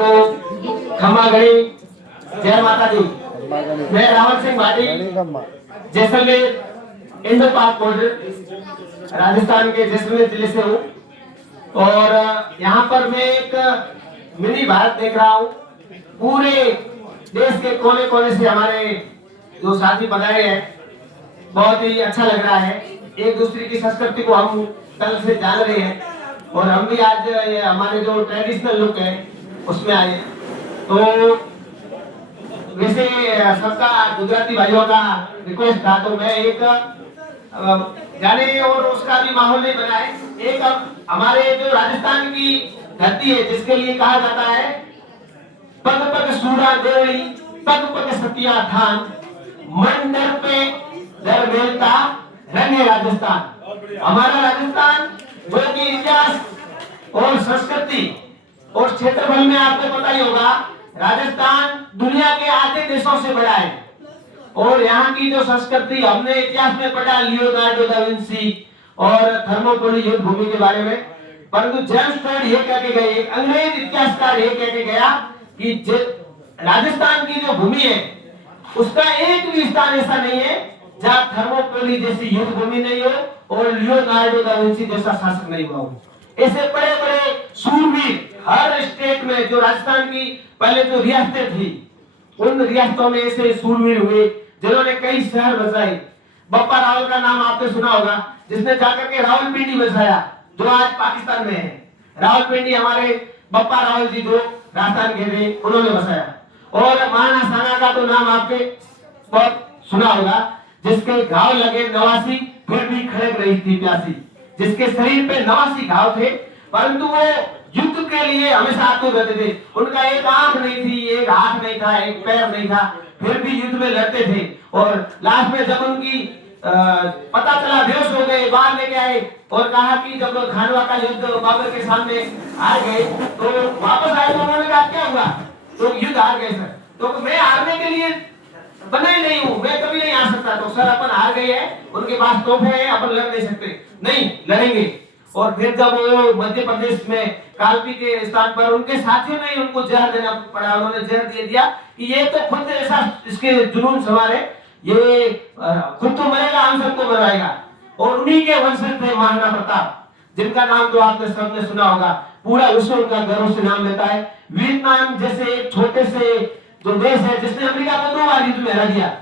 तो खम्मा गणी, जय माता दी। मैं रावल सिंह भाटी, जैसलमेर इंडो पाक बॉर्डर राजस्थान के जैसलमेर जिले से हूँ। और यहाँ पर मैं एक मिनी भारत देख रहा हूँ। पूरे देश के कोने कोने से हमारे जो साथी पधारे हैं, बहुत ही अच्छा लग रहा है। एक दूसरे की संस्कृति को हम कल से जान रहे हैं और हम भी आज ये हमारे जो ट्रेडिशनल लुक है उसमें आए। तो वैसे सबका गुजराती भाइयों का रिक्वेस्ट था, तो मैं एक गाने और उसका भी माहौल नहीं बना है। एक हमारे जो राजस्थान की धरती है जिसके लिए कहा जाता है पग पग सूरा देवली, पग पग सतिया थान, मन डर पे डर मेलता रंग है राजस्थान। हमारा राजस्थान जो कि इतिहास और संस्कृति और क्षेत्रफल में आपको पता ही होगा, राजस्थान दुनिया के आधे देशों से बड़ा है। और यहाँ की जो संस्कृति हमने इतिहास में पढ़ा, लियोनार्डो दा विंसी और थर्मोपोली युद्ध भूमि के बारे में, परंतु जेम्स टोड ये कह के गए, अंग्रेज इतिहासकार ये कह के गया कि राजस्थान की जो भूमि है उसका एक भी स्थान ऐसा नहीं है जहाँ थर्मोपोली जैसी युद्ध भूमि नहीं हो और लियोनार्डो दा विंसी जैसा शासक नहीं हुआ हो। ऐसे बड़े बड़े सूरवीर हर स्टेट में, जो राजस्थान की पहले जो रियासतें थी उन रियासतों में ऐसे सूरवीर हुए जिन्होंने कई शहर बसाए। बप्पा रावल का नाम आपने सुना होगा, जिसने जाकर के रावलपिंडी बसाया जो आज पाकिस्तान में है। रावलपिंडी हमारे बप्पा रावल जी जो राजस्थान के थे उन्होंने बसाया। और महाराणा सांगा का तो नाम आपके बहुत सुना होगा, जिसके घाव लगे 89 फिर भी खड़क रही थी प्यासी, जिसके शरीर पे 89 घाव थे परंतु वो युद्ध के लिए हमेशा आतुर रहते थे। उनका एक आंख नहीं थी, एक हाथ नहीं था, एक पैर नहीं था, फिर भी युद्ध में लड़ते थे। और लास्ट में जब उनकी पता चला, बेहोश हो गए, बाहर लेके आए और कहा कि जब खानवा का युद्ध बाबर के सामने हार गए तो वापस आए तो उन्होंने कहा क्या हुआ, तो युद्ध हार गए सर। तो मैं हारने के लिए बना ही नहीं हूँ, मैं कभी नहीं आ सकता। तो सर अपन हार गए हैं, उनके पास तोहफे हैं, अपन लड़ नहीं सकते, नहीं लड़ेंगे। और फिर जब वो मध्य प्रदेश में कालपी के स्थान पर उनके साथियों ने उनको जहर देना पड़ा, उन्होंने जहर दे दिया कि ये तो खुद ऐसा इसके जुनून सवार है, ये खुद तो मरेगा, हम सबको मरवाएगा। और उन्हीं के वंशज थे महाराणा प्रताप, जिनका नाम तो आपने सबने सुना होगा, पूरा विश्व उनका गर्व से नाम लेता है। वियतनाम जैसे एक छोटे से जो देश है जिसने अमेरिका को 2 बार युद्ध में हरा दिया,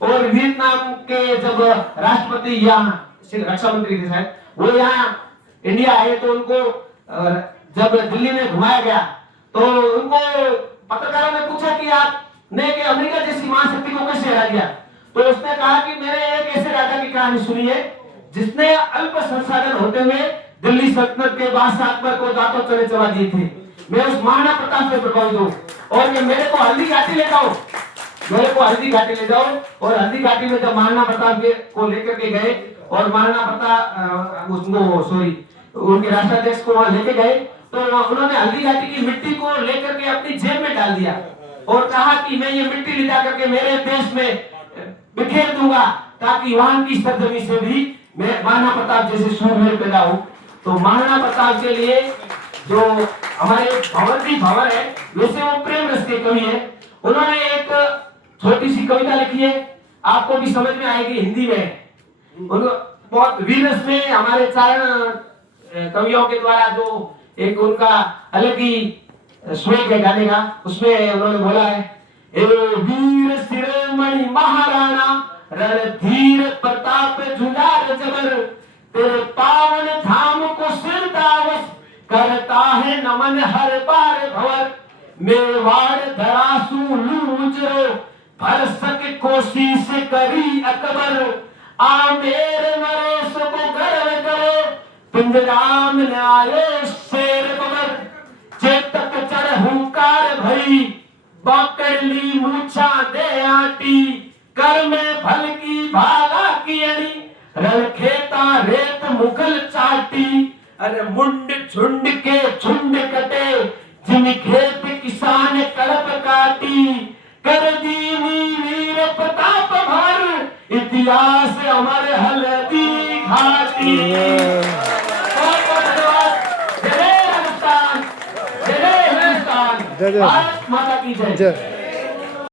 और वियतनाम के जब राष्ट्रपति यहाँ रक्षा मंत्री थे शायद, वो यहाँ इंडिया आए तो उनको जब दिल्ली में घुमाया गया तो उनको पत्रकारों ने पूछा कि आपने कि अमेरिका जैसी महाशक्ति को कैसे हरा दिया, तो उसने कहा कि मैंने एक ऐसे राजा की कहानी सुनी है जिसने अल्प संसाधन होते हुए दिल्ली सल्तनत के बादशाह अकबर को दांतों तले चबा दिए थे। मैं उस महाराणा प्रताप से प्रभावित हूँ और मेरे को हल्दी घाटी ले जाओ, मेरे को हल्दी घाटी ले जाओ। और हल्दी घाटी में जब महाराणा प्रताप को लेकर के गए और महाराणा प्रताप उसको सॉरी उनके राष्ट्राध्यक्ष को वहां लेके गए तो उन्होंने हल्दी घाटी की मिट्टी को लेकर के अपनी जेब में डाल दिया और कहा कि मैं ये मिट्टी ले जाकर के मेरे देश में बिखेर दूंगा ताकि वहां की सरजमी से भी मैं महाराणा प्रताप जैसे शूरवीर पैदा हो। तो महाराणा प्रताप के लिए जो हमारे भवन भी भवन है, वैसे वो प्रेम रस के कवि है। उन्होंने एक छोटी सी कविता लिखी है, आपको भी समझ में आएगी, हिंदी में। बहुत वीर रस में हमारे चारण कवियों के द्वारा जो एक उनका अलग ही स्वेग है गाने का, उसमें उन्होंने बोला है, ए वीर शिरोमणि महाराणा रणधीर प्रताप जुझार जबर, तेरे पावन धाम को सिर दावस करता है नमन हर बार भवर, मेवाड़ धरासू लूचरो भर सके कोशिश करी अकबर, आमेर नरेश को गर्व करो पिंजराम न्याय शेर बबर, चेतक चढ़ हुंकार भई बाकर ली मूछा दे आटी, कर में भल की भाला की अड़ी, रण खेता रेत मुगल चाटी, अरे मुंड झुंड के झुंड कटे जिन खेत किसान कड़प काटी, कर दीनी वीर प्रताप भर इतिहास हमारे हल्दी घाटी। बहुत बहुत धन्यवाद। जय राजस्थान, जय हिंदुस्तान। जय जय भारत माता की जय। जय